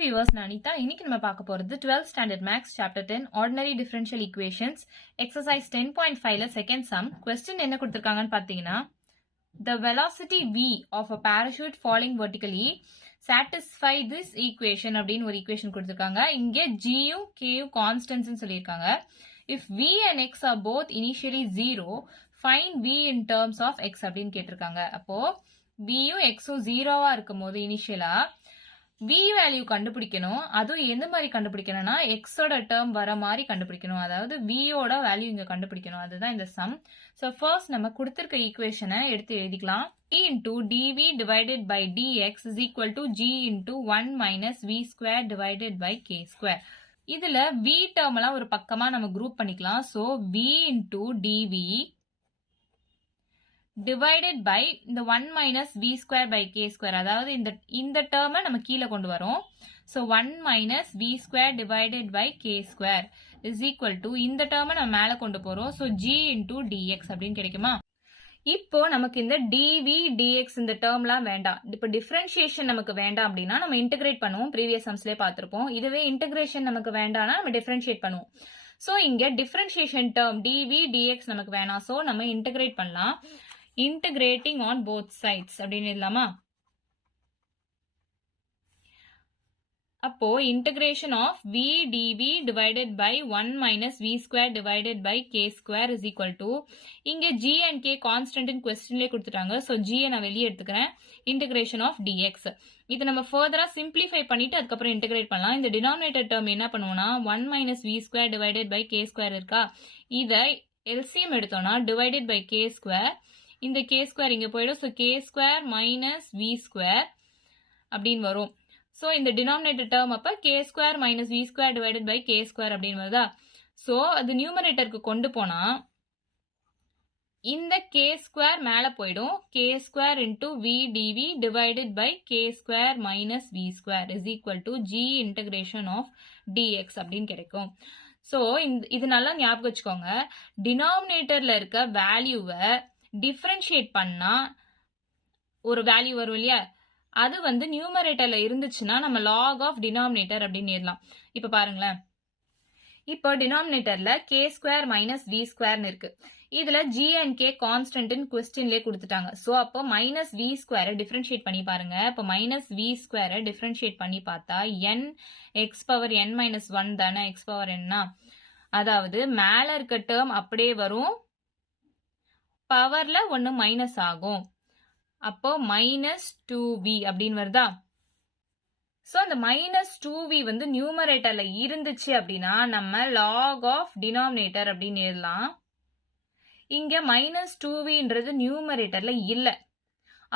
viewers, நான் அனிதா. இன்னைக்கு நம்ம பார்க்க போறது 12th standard max chapter 10 ordinary differential equations exercise 10.5ல second sum. question என்ன கொடுத்திருக்காங்கன்னு பாத்தீங்கன்னா, the velocity v of a parachute falling vertically satisfy this equation அப்படின்னு ஒரு equation கொடுத்திருக்காங்க. இங்க g யும் k யும் constants ன்னு சொல்லியிருக்காங்க. if v and x are both initially 0, find v in terms of x அப்படின்னு கேட்டிருக்காங்க. அப்போ v யும் x யும் 0வா இருக்கும் போது இனிஷியலா v வேல்யூ கண்டுபிடிக்கணும். அதுவும் எந்த மாதிரி கண்டுபிடிக்கணும்னா எக்ஸோட டேர்ம் வர மாதிரி கண்டுபிடிக்கணும். அதாவது v ஓட வேல்யூ இங்க கண்டுபிடிக்கணும். அதுதான் இந்த சம். ஸோ ஃபர்ஸ்ட் நம்ம கொடுத்திருக்க ஈக்குவேஷனை எடுத்து எழுதிக்கலாம். e into dv divided by dx is equal to g into 1 minus v square divided by k square. இதுல v டேர்ம் எல்லாம் ஒரு பக்கமா நம்ம குரூப் பண்ணிக்கலாம். So v into dv divided by இந்த 1 minus v square by k square, அதாவது இந்த டேர்மை நம்ம கீழே கொண்டு வரோம். so 1 minus v square divided by k square is equal to இந்த டேர்மை நம்ம மேல கொண்டு போறோம். so g into dx அப்படின்னு கிடைக்குமா? இப்போ நமக்கு இந்த dv dx இந்த டேர்ம்லாம் வேண்டாம். இப்போ டிஃபரன்ஷியேஷன் நமக்கு வேண்டாம் அப்படின்னா நம்ம இன்டகிரேட் பண்ணுவோம். ப்ரீவியஸ் சம்ஸ்லேயே பார்த்திருப்போம். இதுவே இன்டகிரேஷன் நமக்கு வேண்டாம்னா நம்ம டிஃபரன்ஷியேட் பண்ணுவோம். ஸோ இங்க டிஃபரன்ஷியேஷன் டேர்ம் dv dx நமக்கு வேணாம். ஸோ நம்ம இன்டகிரேட் பண்ணலாம். integrating on both sides அப்படின்னு இல்லாமா? அப்போ integration of v dv divided by 1 minus v square divided by k square is equal to, இங்க g and k constant in questionலே கொடுத்துட்டாங்க. so g நான் வெளியே எடுத்துக்கிறேன். integration of dx. இது நம்ம further simplify பண்ணிட்டு அதுக்கப்புறம் integrate பண்ணலாம். இந்த denominator term என்ன பண்ணுவோம்னா 1 minus v square divided by k square இருக்கா? இதை LCM எடுத்தோம்னா divided by k square, இந்த k square இங்க போயிடும். so k square minus v square அப்படின்னு வரும். so இந்த denominator term அப்ப k square minus v square divided by k square அப்படின்னு வருதா? so அது நியூமரேட்டருக்கு கொண்டு போனா இந்த k square மேல போயிடும். k square into v dv divided by k square minus v square is equal to g integration of dx அப்படின்னு கிடைக்கும். so இது நல்லா ஞாபகம் வச்சுக்கோங்க. டினாமினேட்டர்ல இருக்க வேல்யூவை டிஃபரன்ஷியேட் பண்ணா ஒரு வேல்யூ வரும் இல்லையா? அது வந்து நியூமரேட்டர்ல இருந்துச்சுன்னா நம்ம லாக் ஆஃப் டினாமினேட்டர் அப்படின்னு எழுதலாம். இப்ப பாருங்களேன். இப்போ டினாமினேட்டர்ல k ஸ்கொயர் மைனஸ் v ஸ்கொயர்னு இருக்கு. இதுல g and k கான்ஸ்டன்ட் கொஸ்டின்லேயே கொடுத்துட்டாங்க. சோ அப்போ மைனஸ் v ஸ்கொயரை டிஃபரன்ஷியேட் பண்ணி பாருங்க. இப்போ மைனஸ் v ஸ்கொயரை டிஃபரன்ஷியேட் பண்ணி பார்த்தா n x power n minus 1 தானே x பவர் n. அதாவது மேல இருக்க டேர்ம் அப்படியே வரும், பவர்ல ஒன்னு மைனஸ் ஆகும். அப்போ மைனஸ் 2v அப்படின்னு வருதா? சோ அந்த மைனஸ் 2v வந்து நியூமரேட்டர்ல இருந்துச்சு அப்படின்னா நம்ம லாக் ஆஃப் டினாமினேட்டர் அப்படின்னு எழுதலாம். இங்க மைனஸ் 2vன்றது நியூமரேட்டர்ல இல்ல.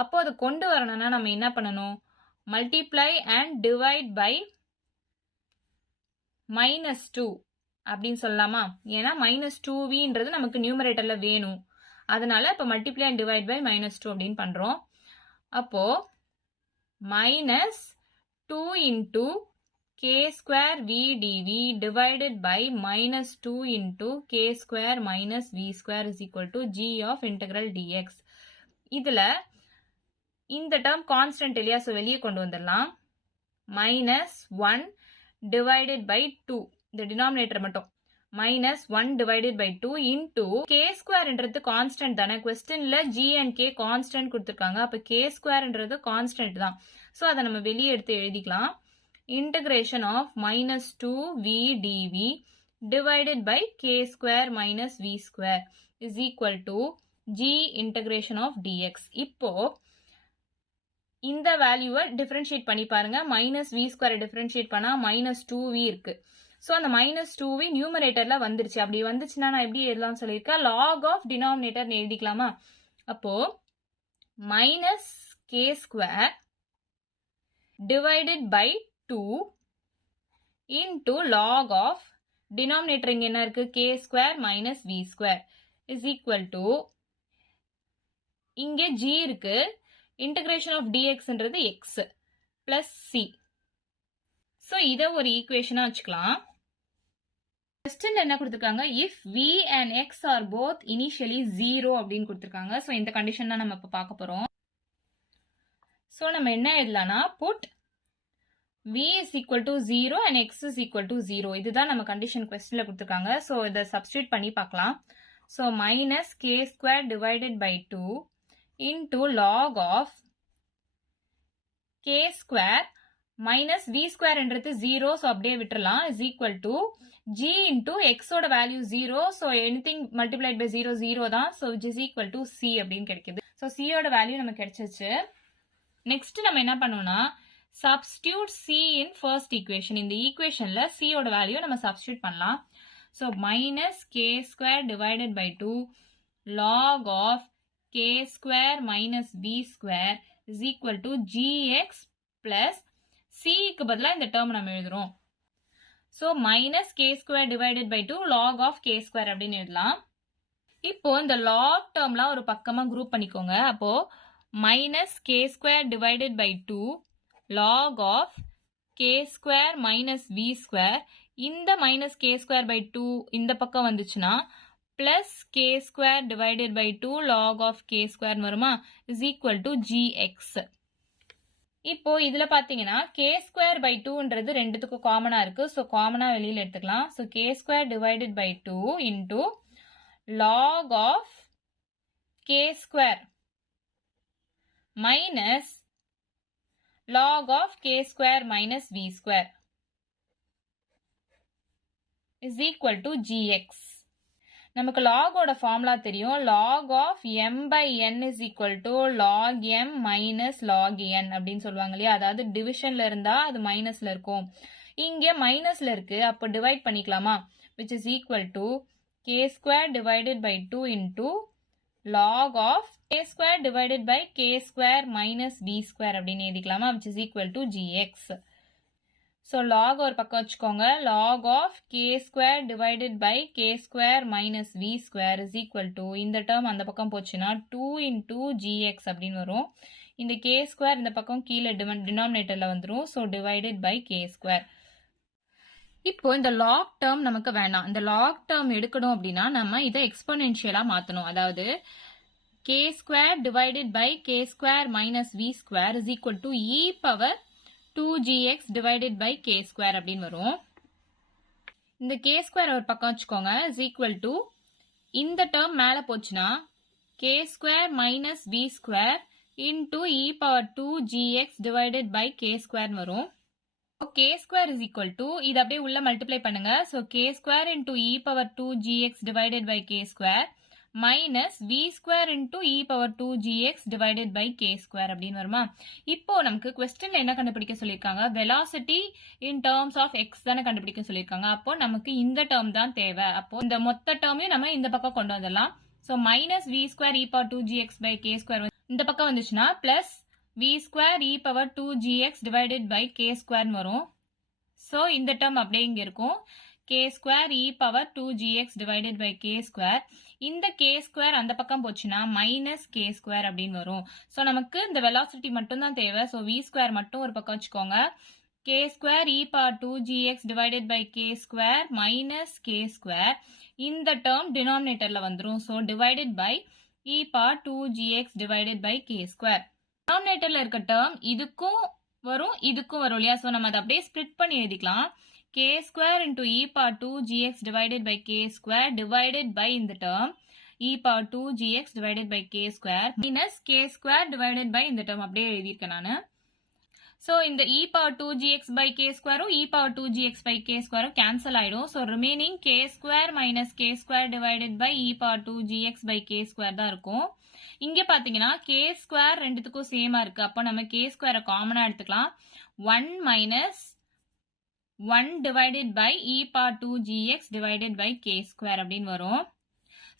அப்போ அதை கொண்டு வரணும்னா நம்ம என்ன பண்ணணும்? Multiply and divide by minus 2 அப்படின்னு சொல்லலாமா? ஏன்னா மைனஸ் 2vன்றது நமக்கு நியூமரேட்டர்ல வேணும். அதனால இப்ப multiply and divide by minus 2 அப்படின்னு பண்றோம். அப்போ minus 2 into k square v dv divided by minus 2 into k square minus v square is equal to g of integral dx. இதுல இந்த டேர்ம் கான்ஸ்டன்ட் இல்லையா? ஸோ வெளியே கொண்டு வந்துடலாம். மைனஸ் 1 டிவைடட் பை 2, இந்த டினாமினேட்டர் மட்டும் minus 1 divided by 2 into k ஸ்கொயர்ன்றது constant தானே? கொஸ்டின்ல g and k கான்ஸ்டன்ட் கொடுத்துருக்காங்க. அப்ப k ஸ்கொயர்ன்றது கான்ஸ்டன்ட் தான். ஸோ அதை நம்ம வெளியே எடுத்து எழுதிக்கலாம். Integration of minus 2v dv divided by k square minus v square is equal to g integration of dx. இப்போ இந்த வேல்யூவை டிஃபரன்ஷியேட் பண்ணி பாருங்க. மைனஸ் v ஸ்கொயர் டிஃபரன்ஷியேட் பண்ணா மைனஸ் 2v இருக்கு. சோ அந்த மைனஸ் 2v நியூமரேட்டர்ல வந்துருச்சு. அப்படி வந்துச்சுன்னா நான் எப்படி எழுதலாம் சொல்லியிருக்கேன்? லாக் ஆஃப் டினாமினேட்டர் எழுதிக்கலாமா? அப்போ minus k square divided by 2 into log of denominator இங்க என்ன இருக்கு? k square minus v square is equal to இங்க g இருக்கு. இன்டகிரேஷன் ஆஃப் dxன்றது x பிளஸ் c. சோ இத ஒரு ஈக்குவேஷனா வச்சுக்கலாம். கொஸ்டின்ல என்ன கொடுத்திருக்காங்க? if v and x are both initially 0 அப்படின்னு கொடுத்திருக்காங்க. சோ இந்த கண்டிஷன் தான் நம்ம இப்ப பார்க்க போறோம். சோ நம்ம என்ன எழுதலாம்னா put v is equal to 0 and x is equal to 0. இதுதான் நம்ம கண்டிஷன் கொஸ்டின்ல கொடுத்துருக்காங்க. ஸோ இதை சப்ஸ்டியூட் பண்ணி பார்க்கலாம். So minus K square divided by 2 into log of K square minus V ஸ்கொயர்ன்றது 0, ஸோ அப்படியே விட்டுறலாம், is equal to g into எக்ஸோட value 0, so anything multiplied by 0 0 தான், so which is equal to c அப்படின்னு கிடைக்குது. So சியோட value நமக்கு கிடைச்சிச்சு. நெக்ஸ்ட் நம்ம என்ன பண்ணோம்னா substitute c in first equation. இந்த ஈக்குவேஷன்ல c ஓட வேல்யூ நம்ம சப்ஸ்டியூட் பண்ணலாம். So minus k square divided by 2 log of k square minus b square is equal to gx plus c க்கு பதிலா இந்த டேர்ம் நம்ம எழுதுறோம். So minus k square divided by 2 log of k square அப்படின்னு எழுதலாம். இப்போ இந்த log டேர்ம்லாம் ஒரு பக்கமா குரூப் பண்ணிக்கோங்க. அப்போ minus k square divided by 2 log of k square minus v square, இந்த minus k square by 2 இந்த பக்கம் வந்துச்சுன்னா plus k square divided by 2 log of k square வருமா, is equal to gx. இப்போ இதுல பாத்தீங்கன்னா k square by 2ன்றது ரெண்டுத்துக்கும் காமனா இருக்கு, ஸோ காமனா வெளியில எடுத்துக்கலாம். So k square divided by 2 into log of k square minus log of k square minus v square is equal to gx. நமக்கு log ஓட ஃபார்முலா தெரியும். log of m by n is equal to log m minus log n அப்படின்னு சொல்லுவாங்க இல்லையா, அதாவது டிவிஷன்ல இருந்தா அது மைனஸ்ல இருக்கும், இங்க மைனஸ்ல இருக்கு, அப்போ டிவைட் பண்ணிக்கலாமா, which is equal to k square divided by 2 into log of k square divided by k square minus v square அப்படின்னு எழுதிக்கலாமா, which is equal to gx. So log ஒரு பக்கம் வச்சுக்கோங்க, log of k square divided by k square minus v square is equal to, இந்த term அந்த பக்கம் போச்சுன்னா 2 into gx அப்படின்னு வரும். இந்த k square இந்த பக்கம் கீழே denominatorல வந்துரும், so divided by k square. இப்போ இந்த log term நமக்கு வேண்டாம். இந்த log term எடுக்கணும் அப்படின்னா நம்ம இதை எக்ஸ்போனென்ஷியலா மாத்தணும். அதாவது k square divided by k square minus v square is equal to e power 2gx divided by k square அப்படின்னு வரும். இந்த k square ஒரு பக்கம் வச்சுக்கோங்க, is equal to இந்த term மேல போச்சுன்னா k square minus v square into e power 2gx divided by k square வரும். k square is equal to, இது அப்படியே உள்ள மல்டிப்ளை பண்ணுங்க, so k square into e power 2gx divided by k square minus v square into e power 2gx divided by k square அப்படின்னு வருமா. இப்போ நமக்கு கொஸ்டின்ல என்ன கண்டுபிடிக்க சொல்லியிருக்காங்க, velocity in terms of x தானே கண்டுபிடிக்க சொல்லியிருக்காங்க. அப்போ நமக்கு இந்த டேர்ம் தான் தேவை. அப்போ இந்த மொத்த டேர்மையும் நம்ம இந்த பக்கம் கொண்டு வந்துடலாம். So minus v square e power 2gx by k square இந்த பக்கம் வந்துச்சுன்னா plus v square e power 2gx divided by k square வரும். ஸோ இந்த டேர்ம் அப்படியே இங்க இருக்கும், k square e power 2gx divided by k square, இந்த k square அந்த பக்கம் போச்சுன்னா மைனஸ் k square அப்படின்னு வரும். ஸோ நமக்கு இந்த வெலாசிட்டி மட்டும் தான் தேவை. ஸோ v square மட்டும் ஒரு பக்கம் வச்சுக்கோங்க, k square e power 2gx divided by k square minus k square, இந்த டேர்ம் டினாமினேட்டர்ல வந்துரும். So divided by e power 2gx divided by k square. டினாமினேட்டர்ல இருக்க டேர்ம் இதுக்கும் வரும் இதுக்கும் வரும் இல்லையா, ஸோ நம்ம அதை அப்படியே ஸ்பிளிட் பண்ணி எழுதிக்கலாம். k square into e power 2gx divided by k square divided by இந்த term e power 2gx divided by k square minus k square divided by இந்த term அப்படியே எழுதியிருக்கேன் நானு. ஸோ இந்த e power 2gx by k square e power 2gx by k square cancel ஆயிடும். So remaining k square minus k square divided by e power 2gx by k square தான் இருக்கும். இங்க பாத்தீங்கன்னா k square ரெண்டுத்துக்கும் சேமா இருக்கு, அப்போ நம்ம k square காமனா எடுத்துக்கலாம். 1 minus 1 divided by e power 2gx divided by k square அப்படின்னு வரும்.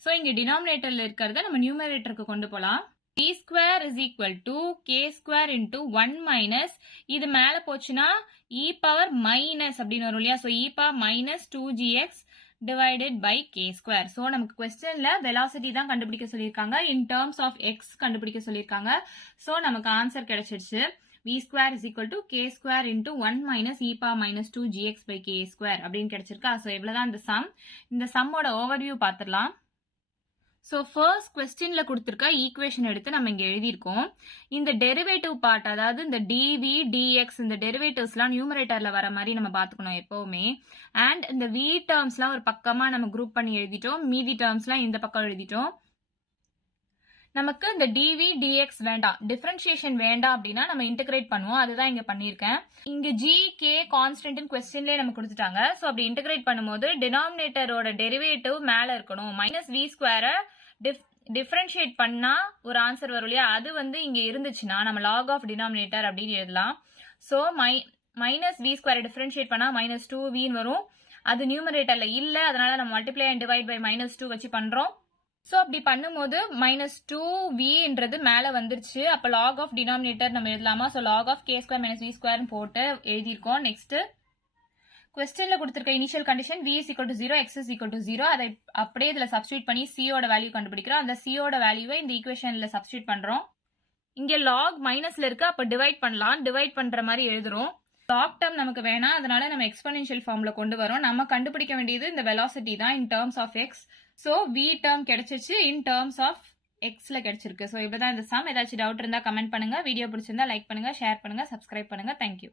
ஸோ இங்க டினாமினேட்டர்ல இருக்கிறத நம்ம நியூமரேட்டருக்கு கொண்டு போலாம். p square is equal to k square into 1 minus, இது மேல போச்சுன்னா e power minus அப்படின்னு வரும் இல்லையா, so e power minus 2gx divided by k square. So நமக்கு கொஸ்டின்ல வெலாசிட்டி தான் கண்டுபிடிக்க சொல்லியிருக்காங்க, இன் டேர்ம்ஸ் ஆஃப் எக்ஸ் கண்டுபிடிக்க சொல்லியிருக்காங்க. ஸோ நமக்கு ஆன்சர் கிடைச்சிருச்சு. v square is equal to k square into 1 minus e power minus 2gx by k square அப்படின்னு கிடைச்சிருக்கா. ஸோ இவ்வளவுதான் இந்த சம். இந்த சம்மோட ஓவர்வியூ பார்த்துடலாம். ஸோ ஃபர்ஸ்ட் கொஸ்டின்ல கொடுத்துருக்க ஈக்குவேஷன் எடுத்து நம்ம இங்க எழுதியிருக்கோம். இந்த டெரிவேட்டிவ் பார்ட், அதாவது இந்த டிவி டிஎக்ஸ் இந்த டெரிவேட்டிவ்ஸ்லாம் நியூமரேட்டர்ல வர மாதிரி நம்ம பார்த்துக்கணும் எப்பவுமே. அண்ட் இந்த வி டேர்ம்ஸ்லாம் ஒரு பக்கமா நம்ம குரூப் பண்ணி எழுதிட்டோம், மீதி டேர்ம்ஸ்லாம் இந்த பக்கம் எழுதிட்டோம். நமக்கு இந்த டிவி டிஎக்ஸ் வேண்டாம், டிஃபரன்ஷியேஷன் வேண்டாம் அப்படின்னா நம்ம இன்டகிரேட் பண்ணுவோம். அதுதான் இங்க பண்ணியிருக்கேன். இங்க ஜி கே கான்ஸ்டன்ட் கொஸ்டின்லேயே நம்ம கொடுத்துட்டாங்க. ஸோ அப்படி இன்டகிரேட் பண்ணும்போது டினாமினேட்டரோட டெரிவேட்டிவ் மேல இருக்கணும். மைனஸ் வி ஸ்கொயரை டிஃபரன்ஷியேட் பண்ணா ஒரு ஆன்சர் வரும் இல்லையா, அது வந்து இங்க இருந்துச்சுன்னா நம்ம லாக் ஆஃப் டினாமினேட்டர் அப்படின்னு எழுதலாம். ஸோ மைனஸ் வி ஸ்கொயரை டிஃபரன்ஷியேட் பண்ணா மைனஸ் 2v வரும். அது நியூமரேட்டர்ல இல்ல, அதனால நம்ம மல்டிப்ளை அண்ட் டிவைட் பை -2 வச்சு பண்றோம். ஸோ அப்படி பண்ணும்போது -2vன்றது மேலே வந்துருச்சு. அப்போ லாக் ஆஃப் டினாமினேட்டர் நம்ம எழுதலாமா? So log of K square minus V ஸ்கொயர்னு போட்டு எழுதியிருக்கோம். நெக்ஸ்ட் கொஸ்டின்ல கொடுத்துருக்க initial condition v is equal to 0, x is equal to 0. அதை அப்படியே இதில் சப்ஸ்டியூட் பண்ணி c-ஓட வேல்யூ கண்டுபிடிக்கிறோம். அந்த c-ஓட வேல்யூவை இந்த ஈக்குவேஷன்ல சப்ஸ்டியூட் பண்றோம். இங்க லாக் மைனஸ்ல இருக்கு, அப்போ டிவைட் பண்ணலாம். டிவைட் பண்ற மாதிரி எழுதுறோம். லாக் டேர்ம் நமக்கு வேணாம், அதனால நம்ம எக்ஸ்போனென்ஷியல் ஃபார்ம்ல கொண்டு வரோம். நம்ம கண்டுபிடிக்க வேண்டியது இந்த வெலாசிட்டி தான் in terms of x. So v term கிடைச்சிச்சு, இன் டேர்ம்ஸ் ஆஃப் எக்ஸ்ல கிடைச்சிருக்கு. ஸோ இப்படிதான் இந்த சம். ஏதாச்சும் டவுட் இருந்தா கமெண்ட் பண்ணுங்க. வீடியோ பிடிச்சிருந்தா லைக் பண்ணுங்க, ஷேர் பண்ணுங்க, சப்ஸ்கிரைப் பண்ணுங்க. தேங்க்யூ.